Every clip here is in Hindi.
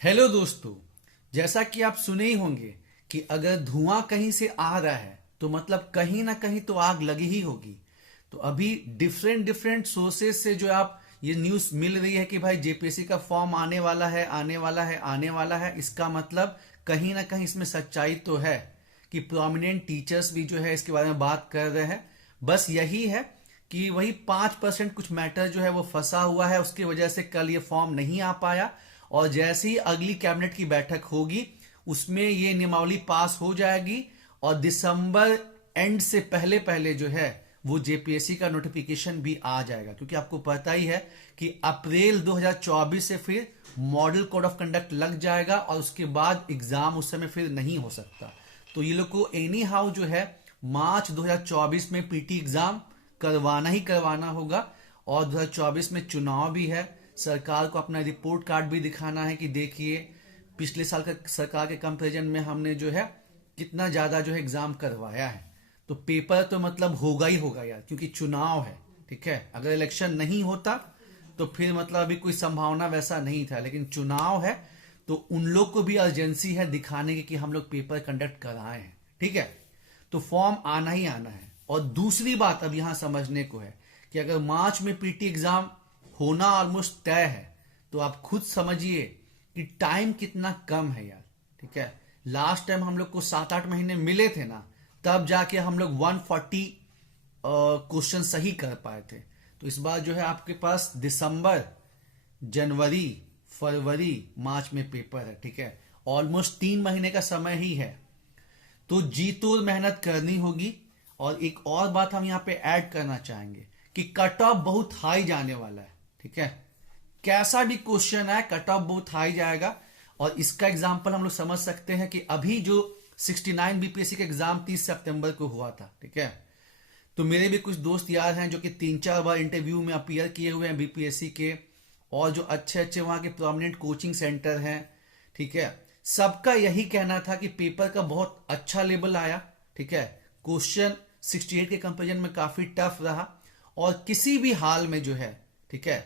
हेलो दोस्तों। जैसा कि आप सुने ही होंगे कि अगर धुआं कहीं से आ रहा है तो मतलब कहीं ना कहीं तो आग लगी ही होगी। तो अभी डिफरेंट डिफरेंट सोर्सेज से जो आप ये न्यूज़ मिल रही है कि भाई जेपीएससी का फॉर्म आने वाला है आने वाला है आने वाला है, इसका मतलब कहीं ना कहीं इसमें सच्चाई तो है कि प्रोमिनेंट टीचर्स भी जो है इसके बारे में बात कर रहे हैं। बस यही है कि वही 5% कुछ मैटर जो है वो फंसा हुआ है, उसकी वजह से कल ये फॉर्म नहीं आ पाया। और जैसे ही अगली कैबिनेट की बैठक होगी उसमें ये नियमावली पास हो जाएगी और दिसंबर एंड से पहले पहले जो है वो जेपीएससी का नोटिफिकेशन भी आ जाएगा, क्योंकि आपको पता ही है कि अप्रैल 2024 से फिर मॉडल कोड ऑफ कंडक्ट लग जाएगा और उसके बाद एग्जाम उस समय फिर नहीं हो सकता। तो ये लोग को एनी हाउ जो है मार्च 2024 में पीटी एग्जाम करवाना ही करवाना होगा। और 2024 में चुनाव भी है, सरकार को अपना रिपोर्ट कार्ड भी दिखाना है कि देखिए पिछले साल का सरकार के कंपैरिजन में हमने जो है कितना ज्यादा जो है एग्जाम करवाया है। तो पेपर तो मतलब होगा ही होगा यार, क्योंकि चुनाव है। ठीक है, अगर इलेक्शन नहीं होता तो फिर मतलब अभी कोई संभावना वैसा नहीं था, लेकिन चुनाव है तो उन लोग को भी अर्जेंसी है दिखाने की कि हम लोग पेपर कंडक्ट कराए हैं। ठीक है, तो फॉर्म आना ही आना है। और दूसरी बात अब यहां समझने को है कि अगर मार्च में पीटी एग्जाम होना ऑलमोस्ट तय है तो आप खुद समझिए कि टाइम कितना कम है यार। ठीक है, लास्ट टाइम हम लोग को 7-8 महीने मिले थे ना, तब जाके हम लोग 140 क्वेश्चन सही कर पाए थे। तो इस बार जो है आपके पास दिसंबर, जनवरी, फरवरी, मार्च में पेपर है। ठीक है, ऑलमोस्ट 3 महीने का समय ही है, तो जी तोड़ मेहनत करनी होगी। और एक और बात हम यहाँ पे ऐड करना चाहेंगे कि कट ऑफ बहुत हाई जाने वाला है। ठीक है, कैसा भी क्वेश्चन है कट ऑफ बहुत हाई जाएगा। और इसका एग्जांपल हम लोग समझ सकते हैं कि अभी जो 69 बीपीएससी का एग्जाम 30 सितंबर को हुआ था। ठीक है, तो मेरे भी कुछ दोस्त यार हैं जो कि 3-4 बार इंटरव्यू में अपीयर किए हुए हैं बीपीएससी के, और जो अच्छे अच्छे वहां के प्रोमिनेंट कोचिंग सेंटर हैं। ठीक है, सबका यही कहना था कि पेपर का बहुत अच्छा लेवल आया। ठीक है, क्वेश्चन 68 के कंपेरिजन में काफी टफ रहा और किसी भी हाल में जो है, ठीक है,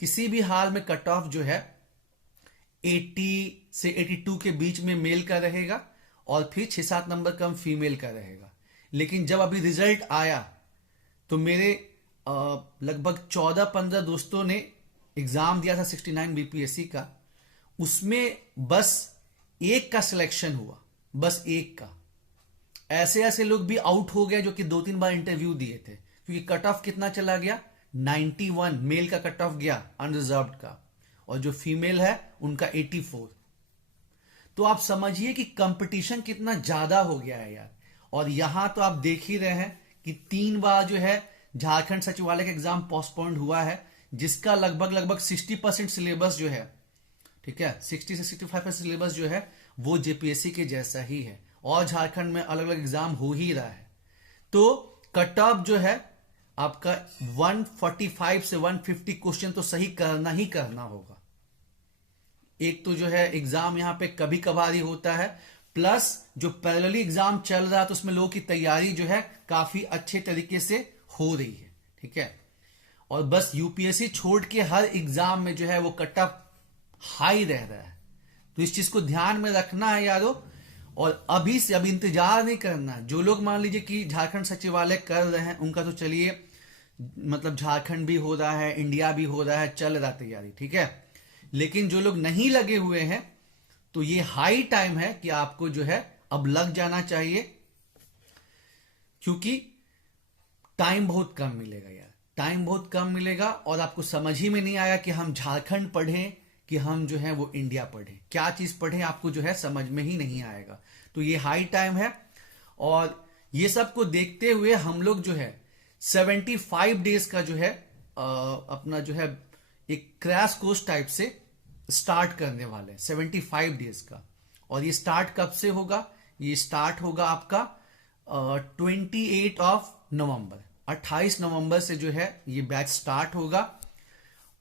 किसी भी हाल में कट ऑफ जो है 80 से 82 के बीच में मेल का रहेगा और फिर 6-7 नंबर कम फीमेल का रहेगा। लेकिन जब अभी रिजल्ट आया तो मेरे लगभग 14-15 दोस्तों ने एग्जाम दिया था 69 बीपीएससी का, उसमें बस एक का सिलेक्शन हुआ, बस एक का। ऐसे ऐसे लोग भी आउट हो गए जो कि 2-3 बार इंटरव्यू दिए थे, क्योंकि कट ऑफ कितना चला गया, 91 मेल का कट ऑफ गया अनरिजर्व्ड का, और जो फीमेल है उनका 84। तो आप समझिए कि कंपटीशन कितना ज्यादा हो गया है यार। और यहां तो आप देख ही रहे हैं कि 3 बार जो है झारखंड सचिवालय का एग्जाम पोस्टपोन्ड हुआ है, जिसका लगभग लगभग 60% सिलेबस जो है, ठीक है, 60 से 65% सिलेबस जो है वो जेपीएससी के जैसा ही है, और झारखंड में अलग अलग एग्जाम हो ही रहा है। तो कट ऑफ जो है आपका 145 से 150 क्वेश्चन तो सही करना ही करना होगा। एक तो जो है एग्जाम यहां पे कभी कभार ही होता है, प्लस जो पैरेलली एग्जाम चल रहा है तो उसमें लोगों की तैयारी जो है काफी अच्छे तरीके से हो रही है। ठीक है, और बस यूपीएससी छोड़ के हर एग्जाम में जो है वो कट ऑफ हाई रह रहा है। तो इस चीज को ध्यान में रखना है यारों, और अभी से अभी इंतजार नहीं करना है। जो लोग मान लीजिए कि झारखंड सचिवालय कर रहे हैं उनका तो चलिए, मतलब झारखंड भी हो रहा है, इंडिया भी हो रहा है, चल रहा तैयारी। ठीक है, लेकिन जो लोग नहीं लगे हुए हैं तो ये हाई टाइम है कि आपको जो है अब लग जाना चाहिए, क्योंकि टाइम बहुत कम मिलेगा यार, टाइम बहुत कम मिलेगा। और आपको समझ ही में नहीं आया कि हम झारखंड पढ़ें कि हम जो है वो इंडिया पढ़ें, क्या चीज पढ़ें आपको जो है समझ में ही नहीं आएगा। तो ये हाई टाइम है, और ये सब को देखते हुए हम लोग जो है 75 डेज का जो है अपना जो है एक क्रैश कोर्स टाइप से स्टार्ट करने वाले हैं, 75 डेज का। और ये स्टार्ट कब से होगा, ये स्टार्ट होगा आपका 28 नवंबर, 28 नवंबर से जो है ये बैच स्टार्ट होगा।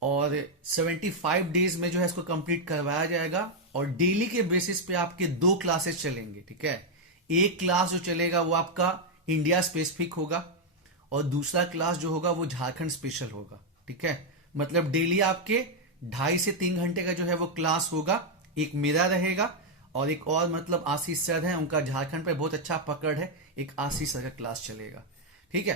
और 75 डेज में जो है इसको कंप्लीट करवाया जाएगा, और डेली के बेसिस पे आपके 2 क्लासेस चलेंगे। ठीक है, एक क्लास जो चलेगा वो आपका इंडिया स्पेसिफिक होगा, और दूसरा क्लास जो होगा वो झारखंड स्पेशल होगा। ठीक है, मतलब डेली आपके 2.5 से 3 घंटे का जो है वो क्लास होगा एक मेरा रहेगा और एक और मतलब आशीष सर है, उनका झारखंड पे बहुत अच्छा पकड़ है, एक आशीष सर का क्लास चलेगा। ठीक है,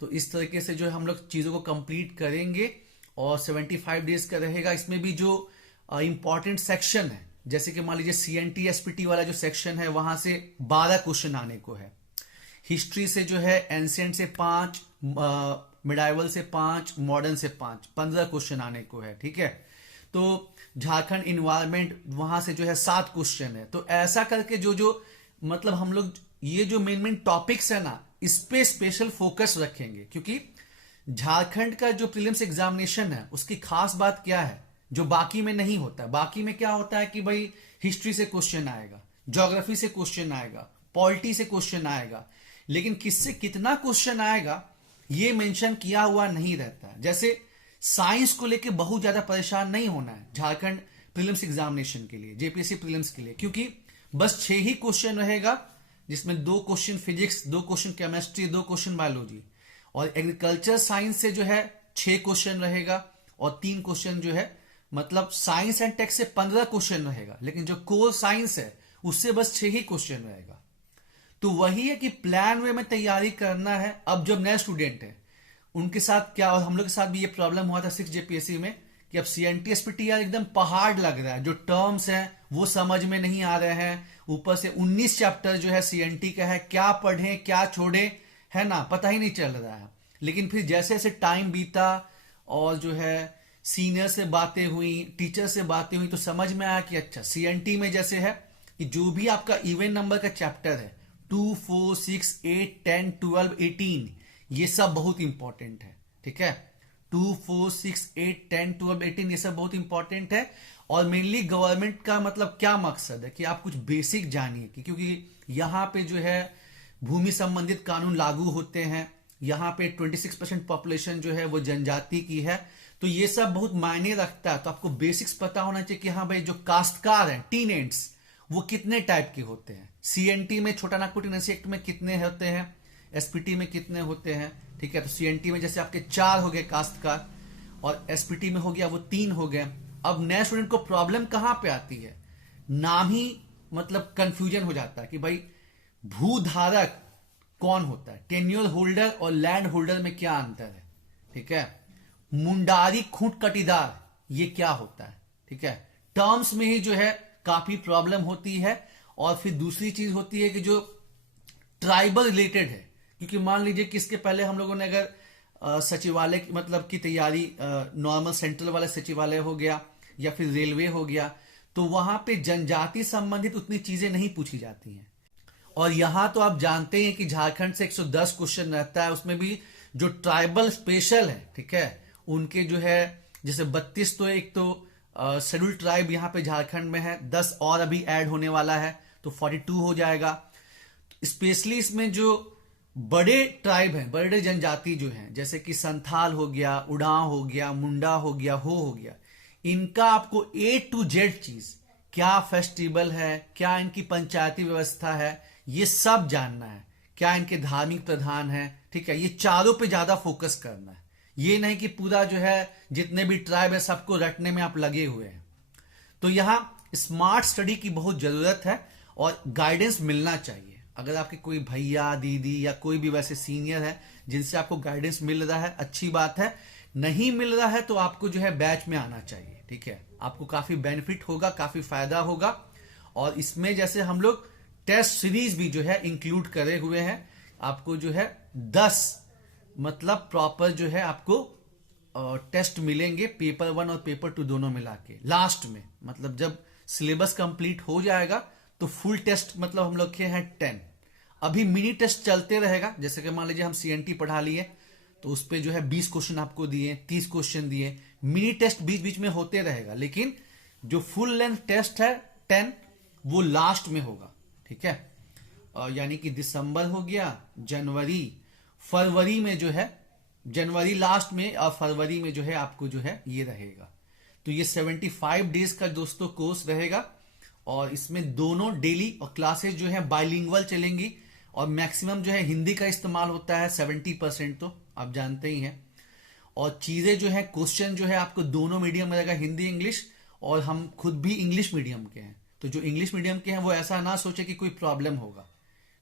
तो इस तरीके से जो है हम लोग चीजों को कंप्लीट करेंगे और 75 डेज का रहेगा। इसमें भी जो इंपॉर्टेंट सेक्शन है, जैसे कि मान लीजिए सीएनटी एसपीटी वाला जो सेक्शन है, वहां से 12 क्वेश्चन आने को है। हिस्ट्री से जो है एंशिएंट से 5, मिडाइवल से 5, मॉडर्न से 5, 15 क्वेश्चन आने को है। ठीक है, तो झारखंड इन्वायरमेंट वहां से जो है 7 क्वेश्चन है। तो ऐसा करके जो जो मतलब हम लोग ये जो मेन टॉपिक्स है ना, इस पे स्पेशल फोकस रखेंगे, क्योंकि झारखंड का जो प्रीलिम्स एग्जामिनेशन है उसकी खास बात क्या है जो बाकी में नहीं होता। बाकी में क्या होता है कि भाई हिस्ट्री से क्वेश्चन आएगा, ज्योग्राफी से क्वेश्चन आएगा, पॉलिटी से क्वेश्चन आएगा, लेकिन किससे कितना क्वेश्चन आएगा ये मेंशन किया हुआ नहीं रहता है। जैसे साइंस को लेके बहुत ज्यादा परेशान नहीं होना है झारखंड प्रीलिम्स एग्जामिनेशन के लिए, जेपीएससी प्रीलिम्स के लिए, क्योंकि बस 6 ही क्वेश्चन रहेगा, जिसमें 2 question physics, 2 question chemistry, 2 question biology. और एग्रीकल्चर साइंस से जो है 6 क्वेश्चन रहेगा और 3 क्वेश्चन जो है मतलब साइंस एंड टेक्स से 15 क्वेश्चन रहेगा, लेकिन जो कोर साइंस है उससे बस 6 ही क्वेश्चन रहेगा। तो वही है कि प्लान वे में तैयारी करना है। अब जब नए स्टूडेंट है उनके साथ क्या, और हम लोग के साथ भी ये प्रॉब्लम हुआ था 6 जेपीएससी में कि अब सीएनटी एसपीटी यार एकदम पहाड़ लग रहा है, जो टर्म्स हैं वो समझ में नहीं आ रहे हैं, ऊपर से 19 चैप्टर जो है सीएनटी का है, क्या पढ़ें क्या छोड़ें, है ना, पता ही नहीं चल रहा है। लेकिन फिर जैसे जैसे टाइम बीता और जो है सीनियर से बातें हुई, टीचर से बातें हुई, तो समझ में आया कि अच्छा सीएनटी में जैसे है कि जो भी आपका इवन नंबर का चैप्टर है 2, 4, 6, 8, 10, 12, 18, ये सब बहुत इंपॉर्टेंट है। ठीक है, 2, 4, 6, 8, 10, 12, 18 ये सब बहुत इंपॉर्टेंट है। और मेनली गवर्नमेंट का मतलब क्या मकसद है कि आप कुछ बेसिक जानिए कि क्योंकि यहाँ पे जो है भूमि संबंधित कानून लागू होते हैं, यहाँ पे 26% पॉपुलेशन जो है वो जनजाति की है, तो ये सब बहुत मायने रखता है। तो आपको बेसिक्स पता होना चाहिए कि हाँ भाई जो काश्तकार हैं, टीनेंट्स, वो कितने टाइप के होते हैं, सीएनटी में छोटा नागपुर टेनेंसी एक्ट में कितने होते हैं, एसपीटी में कितने होते हैं। ठीक है, तो सीएनटी में जैसे आपके 4 हो गए काश्तकार और एसपीटी में हो गया वो 3 हो गए। अब नए स्टूडेंट को प्रॉब्लम कहां पे आती है, नाम ही मतलब कंफ्यूजन हो जाता है कि भाई भूधारक कौन होता है, टेन्योर होल्डर और लैंड होल्डर में क्या अंतर है। ठीक है, मुंडारी खूंट कटीदार ये क्या होता है। ठीक है, टर्म्स में ही जो है काफी प्रॉब्लम होती है। और फिर दूसरी चीज होती है कि जो ट्राइबल रिलेटेड है, क्योंकि मान लीजिए कि इसके पहले हम लोगों ने अगर सचिवालय की मतलब की तैयारी, नॉर्मल सेंट्रल वाला सचिवालय हो गया या फिर रेलवे हो गया, तो वहां पे जनजाति संबंधित उतनी चीजें नहीं पूछी जाती हैं। और यहां तो आप जानते हैं कि झारखंड से 110 क्वेश्चन रहता है, उसमें भी जो ट्राइबल स्पेशल है, ठीक है, उनके जो है जैसे 32, तो एक तो शेड्यूल ट्राइब यहाँ पे झारखंड में है, 10 और अभी ऐड होने वाला है तो 42 हो जाएगा। स्पेशली इसमें जो बड़े ट्राइब हैं, बड़े जनजाति जो हैं, जैसे कि संथाल हो गया, उड़ाव हो गया, मुंडा हो गया, हो गया, इनका आपको A to Z चीज, क्या फेस्टिवल है, क्या इनकी पंचायती व्यवस्था है, ये सब जानना है, क्या इनके धार्मिक प्रधान है। ठीक है, ये चारों पे ज्यादा फोकस करना है, ये नहीं कि पूरा जो है जितने भी ट्राइब है सबको रटने में आप लगे हुए हैं। तो यहां स्मार्ट स्टडी की बहुत जरूरत है और गाइडेंस मिलना चाहिए। अगर आपके कोई भैया दीदी या कोई भी वैसे सीनियर है जिनसे आपको गाइडेंस मिल रहा है, अच्छी बात है, नहीं मिल रहा है तो आपको जो है बैच में आना चाहिए। ठीक है, आपको काफी बेनिफिट होगा, काफी फायदा होगा। और इसमें जैसे हम लोग टेस्ट सीरीज भी जो है इंक्लूड करे हुए हैं, आपको जो है 10 मतलब प्रॉपर जो है आपको टेस्ट मिलेंगे, पेपर 1 और पेपर 2 दोनों मिला के लास्ट में। मतलब जब सिलेबस कंप्लीट हो जाएगा तो फुल टेस्ट मतलब हम लोग के हैं 10। अभी मिनी टेस्ट चलते रहेगा, जैसे कि मान लीजिए हम सीएनटी पढ़ा लिए तो उस पे जो है 20 क्वेश्चन आपको दिए, 30 क्वेश्चन दिए, मिनी टेस्ट बीच बीच में होते रहेगा, लेकिन जो फुल लेंथ टेस्ट है 10 वो लास्ट में होगा। ठीक है, यानी कि दिसंबर हो गया, जनवरी, फरवरी में जो है, जनवरी लास्ट में और फरवरी में जो है आपको जो है ये रहेगा। तो ये 75 डेज का दोस्तों कोर्स रहेगा और इसमें दोनों डेली और क्लासेस जो है बाइलिंगुअल चलेंगी और मैक्सिमम जो है हिंदी का इस्तेमाल होता है 70%, तो आप जानते ही हैं। और चीजें जो है क्वेश्चन जो है आपको दोनों मीडियम में रहेगा, हिंदी इंग्लिश, और हम खुद भी इंग्लिश मीडियम के हैं, तो जो इंग्लिश मीडियम के हैं वो ऐसा ना सोचे कि कोई प्रॉब्लम होगा,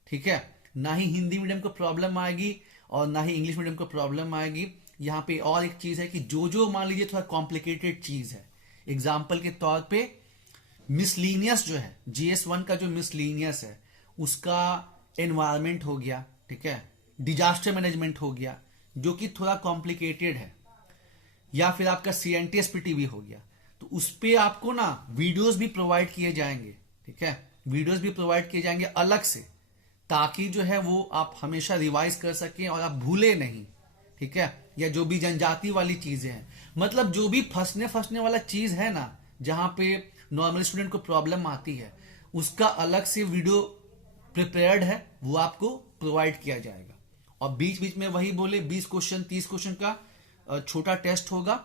ठीक है। ना ही हिंदी मीडियम को प्रॉब्लम आएगी और ना ही इंग्लिश मीडियम को प्रॉब्लम आएगी। यहाँ पे और एक चीज है कि जो मान लीजिए थोड़ा कॉम्प्लिकेटेड चीज है, एग्जाम्पल के तौर पे मिसलीनियस जो है, GS1 का जो मिसलीनियस है उसका एनवायरमेंट हो गया, ठीक है, डिजास्टर मैनेजमेंट हो गया जो कि थोड़ा कॉम्प्लिकेटेड है, या फिर आपका CNTSPTV हो गया, तो उस पे आपको ना वीडियोस भी प्रोवाइड किए जाएंगे, ठीक है, वीडियोस भी प्रोवाइड किए जाएंगे अलग से, ताकि जो है वो आप हमेशा रिवाइज कर सकें और आप भूले नहीं, ठीक है। या जो भी जनजाति वाली चीजें हैं, मतलब जो भी फंसने वाला चीज है ना, जहां पे नॉर्मल स्टूडेंट को प्रॉब्लम आती है, उसका अलग से वीडियो प्रिपेयर्ड है, वो आपको प्रोवाइड किया जाएगा। और बीच बीच में वही बोले 20 क्वेश्चन 30 क्वेश्चन का छोटा टेस्ट होगा,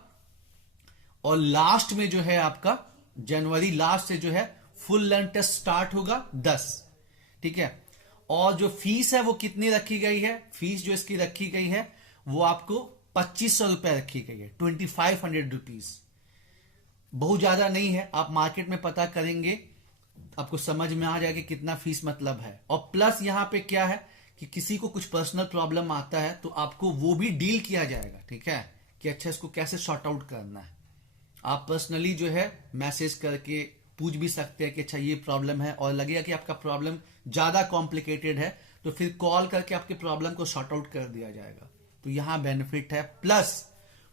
और लास्ट में जो है आपका जनवरी लास्ट से जो है फुल लेंथ टेस्ट स्टार्ट होगा 10, ठीक है। और जो फीस है वो कितनी रखी गई है, फीस जो इसकी रखी गई है वो आपको 2500 रुपए रखी गई है, 2500 रुपीज। बहुत ज्यादा नहीं है, आप मार्केट में पता करेंगे आपको समझ में आ जाएगा कितना फीस मतलब है। और प्लस यहां पे क्या है कि किसी को कुछ पर्सनल प्रॉब्लम आता है तो आपको वो भी डील किया जाएगा, ठीक है, कि अच्छा इसको कैसे सॉर्ट आउट करना है। आप पर्सनली जो है मैसेज करके पूछ भी सकते हैं कि अच्छा ये प्रॉब्लम है, और लगेगा कि आपका प्रॉब्लम ज्यादा कॉम्प्लिकेटेड है तो फिर कॉल करके आपके प्रॉब्लम को सॉर्ट आउट कर दिया जाएगा। तो यहां बेनिफिट है। प्लस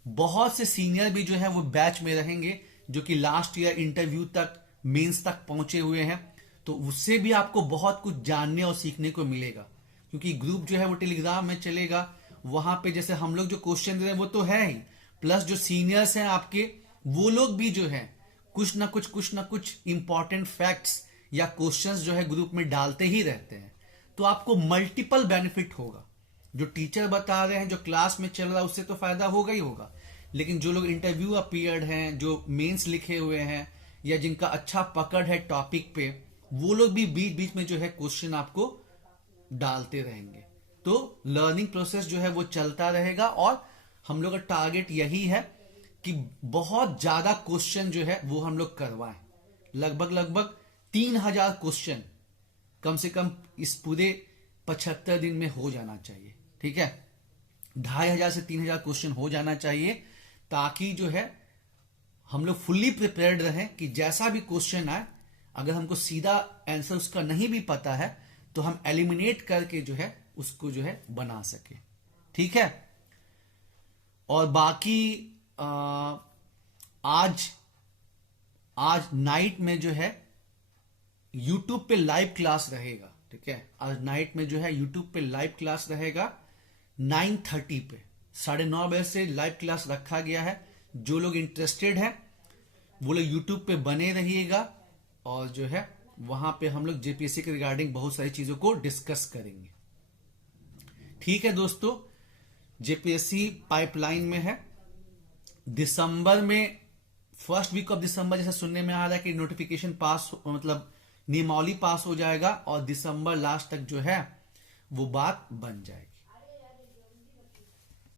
बहुत से सीनियर भी जो है वो बैच में रहेंगे जो कि लास्ट ईयर इंटरव्यू तक मेंस तक पहुंचे हुए हैं, तो उससे भी आपको बहुत कुछ जानने और सीखने को मिलेगा, क्योंकि ग्रुप जो है वो टेलीग्राम में चलेगा। वहां पे जैसे हम लोग जो क्वेश्चन दे रहे हैं वो तो है ही, प्लस जो सीनियर्स हैं आपके वो लोग भी जो है कुछ ना कुछ इंपॉर्टेंट फैक्ट्स या क्वेश्चंस जो है ग्रुप में डालते ही रहते हैं। तो आपको मल्टीपल बेनिफिट होगा। जो टीचर बता रहे हैं, जो क्लास में चल रहा है, उससे तो फायदा होगा ही होगा, लेकिन जो लोग इंटरव्यू अपीयर्ड हैं, जो मेंस लिखे हुए हैं, या जिनका अच्छा पकड़ है टॉपिक पे, वो लोग भी बीच बीच में जो है क्वेश्चन आपको डालते रहेंगे। तो लर्निंग प्रोसेस जो है वो चलता रहेगा, और हम लोग का टारगेट यही है कि बहुत ज्यादा क्वेश्चन जो है वो हम लोग करवाएं। लगभग 3000 क्वेश्चन कम से कम इस पूरे 75 दिन में हो जाना चाहिए, ठीक है। 2500 से 3000 क्वेश्चन हो जाना चाहिए, ताकि जो है हम लोग फुल्ली प्रिपेयर्ड रहें कि जैसा भी क्वेश्चन आए, अगर हमको सीधा आंसर उसका नहीं भी पता है तो हम एलिमिनेट करके जो है उसको जो है बना सके, ठीक है। और बाकी आज नाइट में जो है यूट्यूब पे लाइव क्लास रहेगा, ठीक है। आज नाइट में जो है यूट्यूब पे लाइव क्लास रहेगा 9:30 पे, 9:30 बजे से लाइव क्लास रखा गया है। जो लोग इंटरेस्टेड हैं वो लोग यूट्यूब पे बने रहिएगा, और जो है वहां पे हम लोग जेपीएससी के रिगार्डिंग बहुत सारी चीजों को डिस्कस करेंगे, ठीक है दोस्तों। जेपीएससी पाइपलाइन में है, दिसंबर में फर्स्ट वीक ऑफ दिसंबर जैसा सुनने में आ रहा है कि नोटिफिकेशन पास, मतलब नियमावली पास हो जाएगा, और दिसंबर लास्ट तक जो है वो बात बन जाएगी।